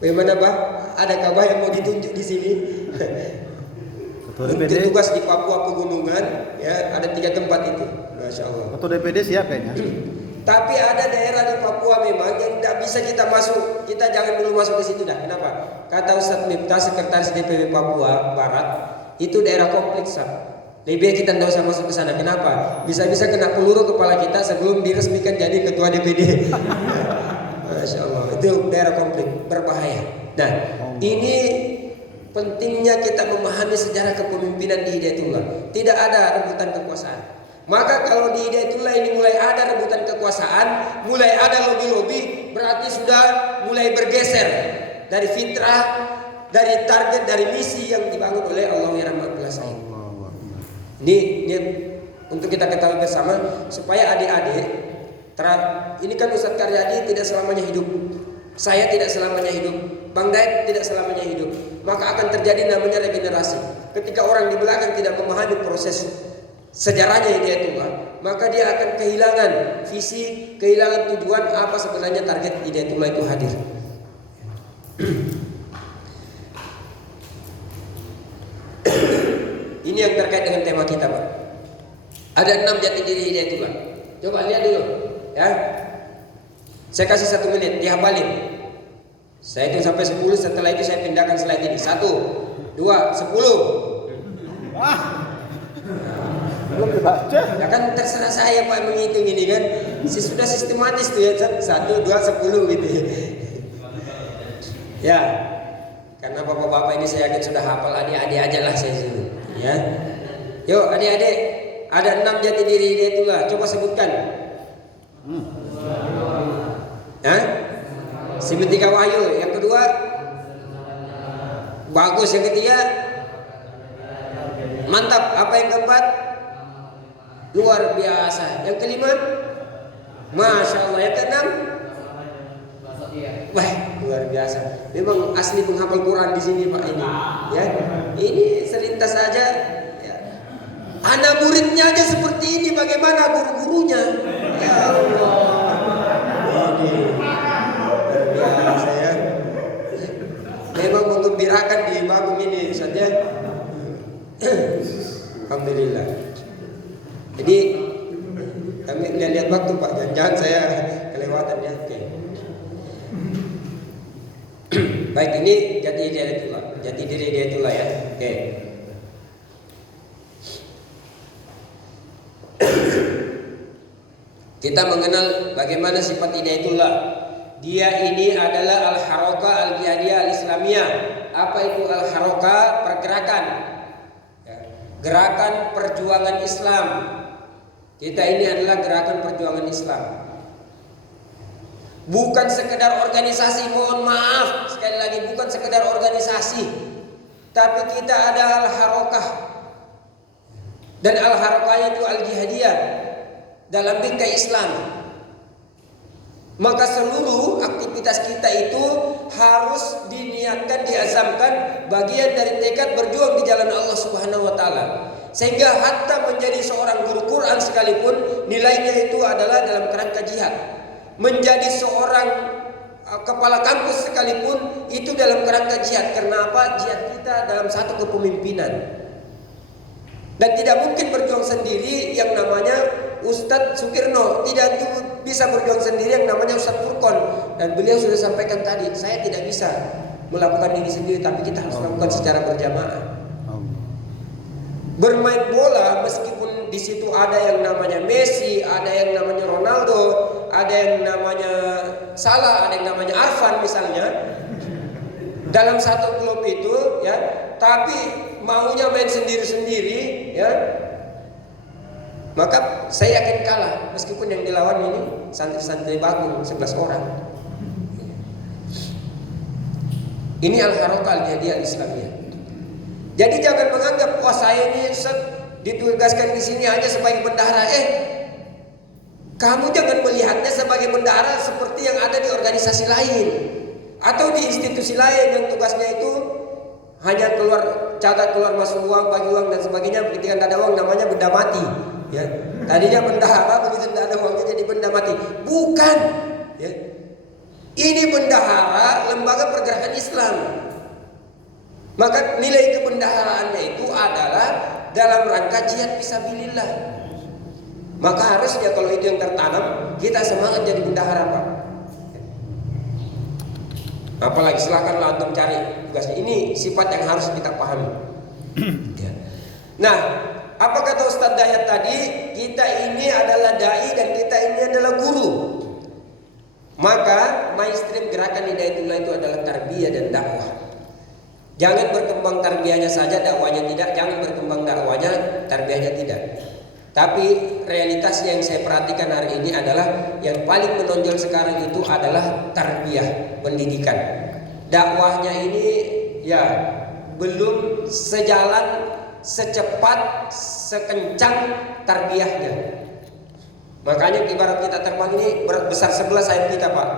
Bagaimana Pak? Ada kabar yang mau ditunjuk di sini? Untuk tugas di Papua Pegunungan, ya ada 3 tempat itu, Masya Allah. Ketua DPD siapa ini? Tapi ada daerah di Papua memang yang tidak bisa kita masuk. Kita jangan dulu masuk ke situ dah. Kenapa? Kata Ustadz Miftah, sekretaris DPW Papua Barat, itu daerah kompleks. Lebih kita tidak usah masuk ke sana. Kenapa? Bisa-bisa kena peluru kepala kita sebelum diresmikan jadi ketua DPD. Masya Allah, itu daerah konflik berbahaya. Nah, ini pentingnya kita memahami sejarah kepemimpinan di Hidayatullah. Tidak ada rebutan kekuasaan. Maka kalau di Hidayatullah ini mulai ada rebutan kekuasaan, mulai ada lobi-lobi, berarti sudah mulai bergeser dari fitrah, dari target, dari misi yang dibangun oleh Allah ya Rahmatullah Said. Ini untuk kita ketahui bersama supaya adik-adik ini kan Ustadz Karyadi tidak selamanya hidup, saya tidak selamanya hidup, Bang Daid tidak selamanya hidup. Maka akan terjadi namanya regenerasi. Ketika orang di belakang tidak memahami proses sejarahnya Hidayatullah, maka dia akan kehilangan visi, kehilangan tujuan apa sebenarnya target Hidayatullah itu hadir. Ini yang terkait dengan tema kita, Pak. Ada 6 jati diri Hidayatullah. Coba lihat dulu, ya. Saya kasih 1 menit, dihafalin. Saya hitung sampai 10, setelah itu saya pindahkan slide ini. 1, 2, 10. Wah. Belum dibaca. Ya kan terserah saya Pak menghitung ini kan. Sudah sistematis tuh ya, 1, 2, 10 gitu. Ya. Karena bapak-bapak ini saya yakin sudah hafal, adik-adik aja lah saya suruh. Ya. Yuk adik-adik, ada 6 jati diri Hidayatullah. Coba sebutkan. Hah? Simetika Wahyu. Yang kedua, bagus. Yang ketiga, mantap. Apa yang keempat? Luar biasa. Yang kelima, Masya Allah. Yang keenam, wah luar biasa. Memang asli penghafal Quran di sini Pak ini. Ya, ini selintas saja. Ya. Anak muridnya aja seperti ini. Bagaimana guru-gurunya? Ya Allah. Saya memang menggembirakan di Bagum ini saja. Alhamdulillah. Jadi kami lihat waktu Pak, jangan saya kelewatan ya. Oke. Baik, ini jati diri Hidayatullah ya. Oke. Kita mengenal bagaimana sifat Hidayatullah. Dia ini adalah al-haroka al-jihadiyah al-islamiyah. Apa itu al-haroka? Pergerakan, gerakan perjuangan Islam. Kita ini adalah gerakan perjuangan Islam. Bukan sekedar organisasi, mohon maaf sekali lagi, bukan sekedar organisasi, tapi kita ada al-harokah. Dan al-harokahnya itu al-jihadiyah dalam bingkai Islam. Maka seluruh aktivitas kita itu harus diniatkan, diazamkan bagian dari tekad berjuang di jalan Allah Subhanahu wa taala. Sehingga hatta menjadi seorang guru Quran sekalipun nilainya itu adalah dalam kerangka jihad. Menjadi seorang kepala kampus sekalipun itu dalam kerangka jihad. Karena apa? Jihad kita dalam satu kepemimpinan. Dan tidak mungkin berjuang sendiri yang namanya Ustadz Sukirno, tidak bisa berjuang sendiri yang namanya Ustadz Furqon. Dan beliau sudah sampaikan tadi, saya tidak bisa melakukan ini sendiri, tapi kita harus lakukan secara berjamaah. Bermain bola, meskipun di situ ada yang namanya Messi, ada yang namanya Ronaldo, ada yang namanya Salah, ada yang namanya Arfan misalnya, dalam satu klub itu, ya, tapi maunya main sendiri-sendiri, ya, maka saya yakin kalah. Meskipun yang dilawan ini santri-santri Bagum 11 orang. Ini al-harakah al-jihadiyah al-islamiyah. Jadi jangan menganggap wah saya ini ditugaskan di sini hanya sebagai bendahara. Kamu jangan melihatnya sebagai bendahara seperti yang ada di organisasi lain atau di institusi lain yang tugasnya itu hanya catat keluar masuk uang, bagi uang dan sebagainya. Ketika tidak ada uang namanya benda mati. Ya, tadinya bendahara, begitu tidak ada uangnya jadi benda mati. Bukan. Ya. Ini bendahara lembaga pergerakan Islam. Maka nilai kebendaharaannya itu adalah dalam rangka jihad fisabilillah. Maka harusnya kalau itu yang tertanam, kita semangat jadi bendahara, Pak. Apalagi silakanlah antum cari tugasnya. Ini sifat yang harus kita pahami. Ya. Nah, apa kata Ustaz Dayat tadi? Kita ini adalah dai dan kita ini adalah guru. Maka mainstream gerakan Hidayatullah itu adalah tarbiyah dan dakwah. Jangan berkembang tarbiyahnya saja, dakwahnya tidak. Jangan berkembang dakwahnya, tarbiyahnya tidak. Tapi realitas yang saya perhatikan hari ini adalah yang paling menonjol sekarang itu adalah tarbiyah, pendidikan. Dakwahnya ini ya belum sejalan, secepat, sekencang tarbiyahnya. Makanya ibarat kita terbang ini berat besar sebelah sayap kita, Pak.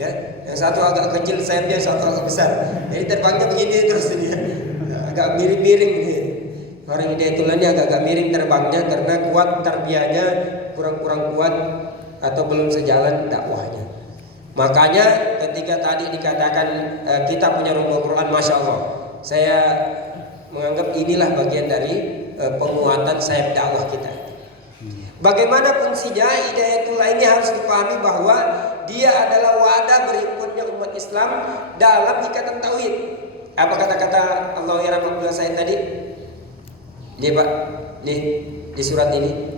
Ya, yang satu agak kecil sayapnya, yang satu agak besar. Jadi terbangnya begini terus ini, agak miring-miring nih. Orang Hidayatullah ini agak-agak miring terbangnya karena kuat tarbiyahnya kurang-kurang kuat atau belum sejalan dakwahnya. Makanya ketika tadi dikatakan kita punya rumah Quran, Masya Allah, saya menganggap inilah bagian dari penguatan sayap dakwah kita. Bagaimanapun saja Hidayatullah ini harus dipahami bahwa dia adalah wadah berhimpunnya umat Islam dalam ikatan tauhid. Apa kata-kata Allah ya Rabbul Said tadi? Nih Pak, nih di surat ini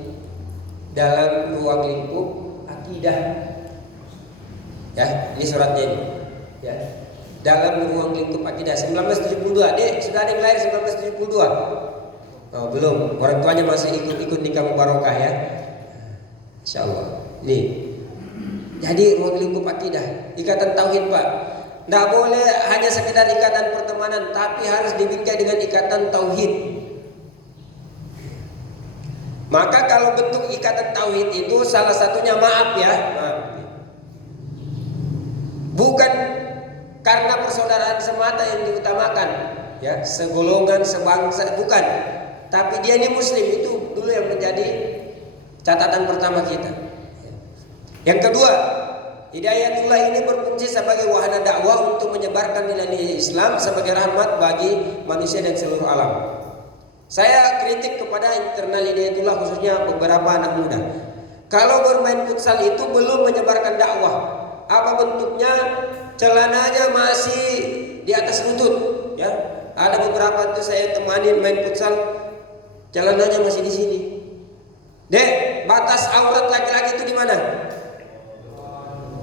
dalam ruang lingkup akidah. Ya, ini suratnya ini. Ya. Dalam ruang lingkup akidah 1972. Dek, sudah ada yang lahir 1972? Oh, belum. Orang tuanya masih ikut nikah mubarakah ya. Insyaallah. Nih. Jadi ruang lingkup akidah, ikatan tauhid, Pak. Tidak boleh hanya sekedar ikatan pertemanan, tapi harus dibingkai dengan ikatan tauhid. Maka kalau bentuk ikatan tauhid itu salah satunya maaf ya, bukan karena persaudaraan semata yang diutamakan, ya segolongan, sebangsa, bukan. Tapi dia ini Muslim, itu dulu yang menjadi catatan pertama kita. Yang kedua, Hidayatullah ini berfungsi sebagai wahana dakwah untuk menyebarkan nilai-nilai Islam sebagai rahmat bagi manusia dan seluruh alam. Saya kritik kepada internal Hidayatullah, khususnya beberapa anak muda. Kalau bermain futsal itu belum menyebarkan dakwah. Apa bentuknya? Celananya masih di atas lutut, ya. Ada beberapa itu saya temani main futsal, celananya masih di sini. Dek, batas aurat laki-laki itu di mana?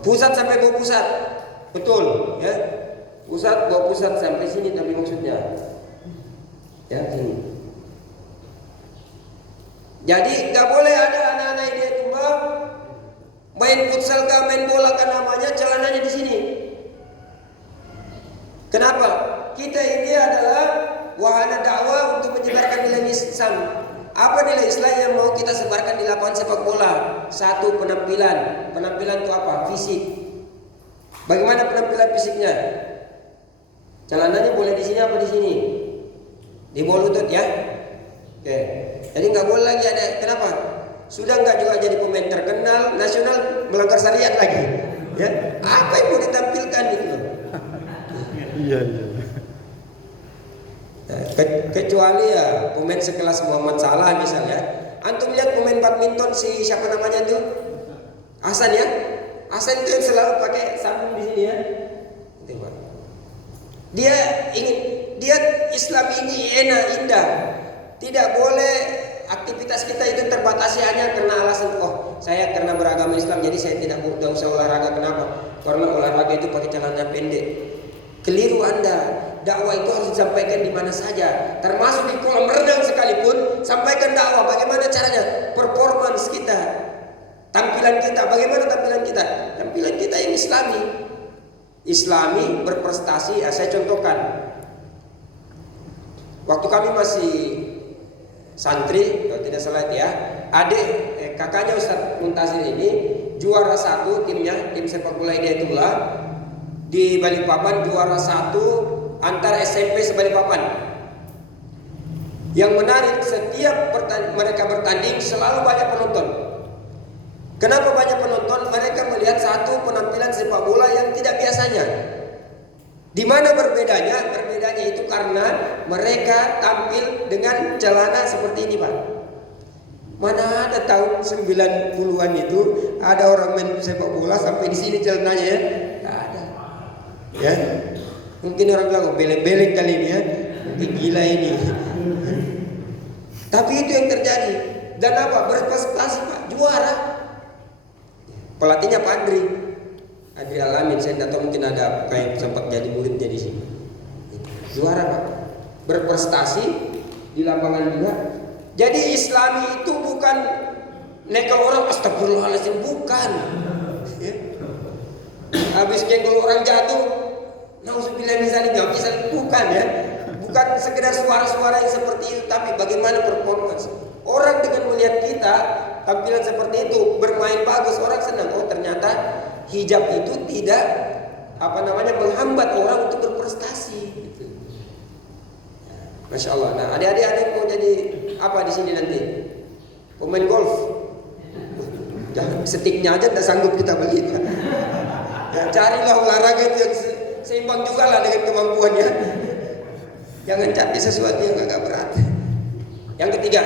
Pusat sampai bawah pusat. Betul, ya. Pusat bawah pusat sampai sini tapi maksudnya. Ya, sini. Jadi nggak boleh ada anak-anak Hidayatullah main futsal kah, main bola kan namanya, celananya di sini. Kenapa? Kita ini adalah wahana dakwah untuk menyebarkan nilai Islam. Apa nilai Islam yang mau kita sebarkan di lapangan sepak bola? Satu, penampilan. Penampilan itu apa? Fisik. Bagaimana penampilan fisiknya? Celananya boleh di sini apa di sini? Di bawah lutut ya. Oke. Jadi nggak boleh lagi ada. Kenapa? Sudah nggak juga jadi pemain terkenal nasional melanggar syariat lagi. Ya. Apa yang mau ditampilkan itu? Iya. Kecuali ya pemain sekelas Muhammad Salah misalnya. Antum lihat pemain badminton si siapa namanya itu? Hasan ya. Hasan itu yang selalu pakai sabun di sini ya. Dia ingin, dia Islam ini enak, indah. Tidak boleh aktivitas kita itu terbatasi hanya karena alasan saya karena beragama Islam jadi saya tidak usah olahraga. Kenapa? Karena olahraga itu pakai celana pendek. Keliru Anda. Dakwah itu harus disampaikan di mana saja, termasuk di kolam renang sekalipun. Sampaikan dakwah. Bagaimana caranya? Performance kita, tampilan kita. Bagaimana tampilan kita? Tampilan kita yang Islami berprestasi. Saya contohkan. Waktu kami masih santri, kalau tidak salah ya, kakaknya Ustaz Muntazir ini juara 1 timnya, tim sepak bola Hidayatullah di Balikpapan, juara 1 antar SMP se-Balikpapan. Yang menarik, setiap mereka bertanding selalu banyak penonton. Kenapa banyak penonton? Mereka melihat satu penampilan sepak bola yang tidak biasanya. Di mana berbedanya? Berbedanya itu karena mereka tampil dengan celana seperti ini, Pak. Mana ada tahun 90-an itu ada orang main sepak bola sampai di sini celananya ya? Nggak ada. Ya. Mungkin orang bilang belek-belek kali ini ya. Mungkin gila ini. Tapi itu yang terjadi. Dan apa? Berprestasi, Pak, juara. Pelatihnya Pak Andri Alamin, saya tidak tahu, mungkin ada kayak sempat jadi muridnya di sini. Juara, Pak. Berprestasi di lapangan juga. Jadi Islami itu bukan nekel orang astagfirullahaladzim, bukan. Ya. Habis nyenggol orang jatuh, nauzubillah misalnya nggak bisa, bukan ya. Bukan sekedar suara-suara yang seperti itu, tapi bagaimana performance. Orang dengan melihat kita tampilan seperti itu, bermain bagus, orang senang. Oh, ternyata hijab itu tidak menghambat orang untuk berprestasi. Gitu. Masya Allah. Nah, adik-adik ada yang mau jadi apa di sini nanti? Pemain golf. Jangan sticknya aja tidak sanggup kita beli. Ya, carilah olahraga yang seimbang juga lah dengan kemampuannya. Jangan cari sesuatu yang agak berat. Yang ketiga,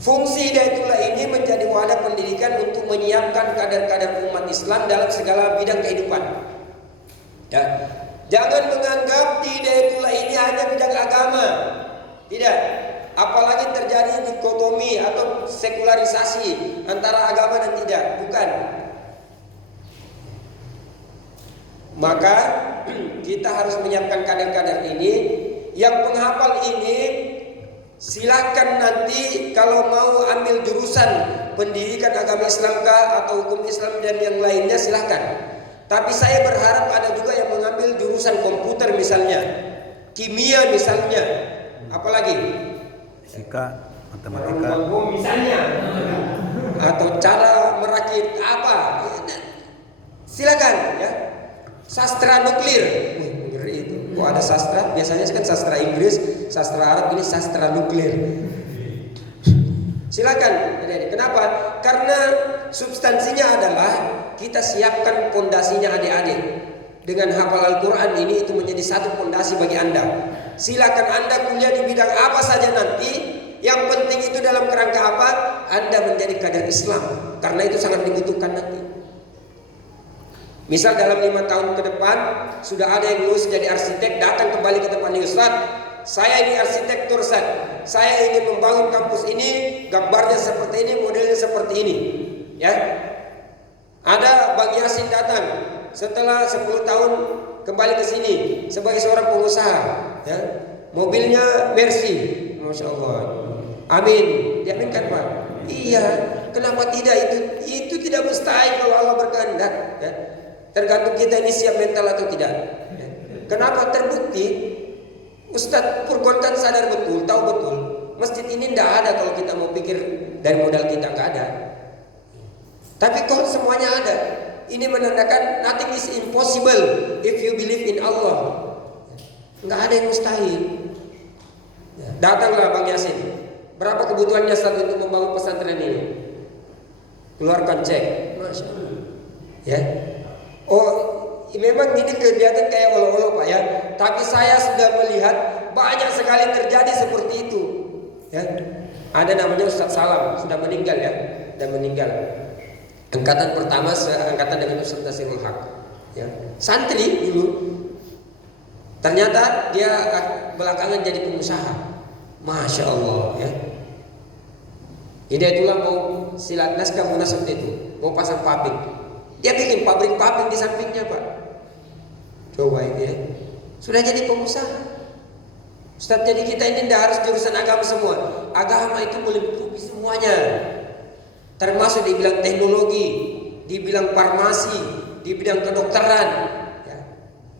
fungsi Hidayatullah ini menjadi wadah pendidikan untuk menyiapkan kader-kader umat Islam dalam segala bidang kehidupan. Ya. Jangan menganggap di Hidayatullah ini hanya bidang agama. Tidak. Apalagi terjadi dikotomi atau sekularisasi antara agama dan tidak. Bukan. Maka kita harus menyiapkan kader-kader ini. Yang penghafal ini silakan nanti kalau mau ambil jurusan pendidikan agama Islamkah atau hukum Islam dan yang lainnya silahkan. Tapi saya berharap ada juga yang mengambil jurusan komputer misalnya, kimia misalnya, apalagi fisika, matematika misalnya, atau cara merakit apa, silakan ya. Sastra nuklir, ngeri itu. Kok ada sastra? Biasanya kan sastra Inggris, sastra Arab, ini sastra nuklir. Silakan. Kenapa? Karena substansinya adalah kita siapkan pondasinya adik-adik. Dengan hafal Al-Quran ini itu menjadi satu pondasi bagi Anda. Silakan Anda kuliah di bidang apa saja nanti. Yang penting itu dalam kerangka apa? Anda menjadi kader Islam. Karena itu sangat dibutuhkan nanti. Misal dalam 5 tahun ke depan sudah ada yang lulus jadi arsitek, datang kembali ke depan Ustaz, saya ini arsitektur Ustaz, saya ingin membangun kampus ini, gambarnya seperti ini, modelnya seperti ini, ya. Ada Bang Yasin datang setelah 10 tahun kembali ke sini sebagai seorang pengusaha, ya. Mobilnya Mercy, Masya Allah, amin, diaminkan Pak. Iya, kenapa tidak? Itu tidak mustahil kalau Allah berkehendak, ya. Tergantung kita ini siap mental atau tidak. Kenapa terbukti? Ustadz Purkon kan sadar betul, tahu betul. Masjid ini tidak ada kalau kita mau pikir dari modal kita, nggak ada. Tapi kok semuanya ada. Ini menandakan nothing is impossible if you believe in Allah. Nggak ada yang mustahil. Datanglah Bang Yasin. Berapa kebutuhannya saat untuk membangun pesantren ini? Keluarkan cek. Masya Allah. Ya. Oh, memang ini kelihatan kayak olo-olo Pak ya. Tapi saya sudah melihat banyak sekali terjadi seperti itu. Ya, ada namanya Ustadz Salam, sudah meninggal ya, sudah meninggal. Angkatan pertama seangkatan dengan Ustadz Nasirul Haq. Ya, santri dulu. Ternyata dia belakangan jadi pengusaha. Masya Allah ya. Hidayatullah mau silat naskah munasab itu, mau pasang pabrik. Dia bikin pabrik-pabrik di sampingnya Pak. Coba ini ya. Sudah jadi pengusaha. Ustaz, jadi kita ini tidak harus jurusan agama semua. Agama itu meliputi semuanya. Termasuk di bidang teknologi, di bidang farmasi, di bidang kedokteran. Ya.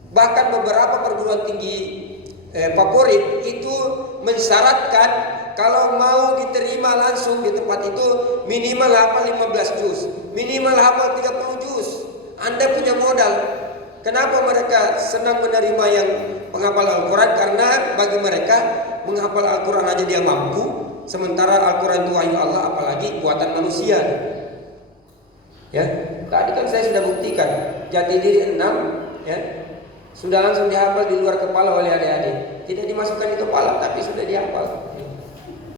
Bahkan beberapa perguruan tinggi favorit itu mensyaratkan kalau mau diterima langsung di tempat itu minimal hafal 15 juz, minimal hafal 30 juz. Anda punya modal. Kenapa mereka senang menerima yang penghafal Al-Quran? Karena bagi mereka menghafal Al-Quran aja dia mampu, sementara Al-Quran itu wahyu Allah, apalagi buatan manusia. Ya, tadi kan saya sudah buktikan jati diri 6, ya. Sudah langsung dihafal di luar kepala oleh adik-adik. Tidak dimasukkan di kepala, tapi sudah dihafal.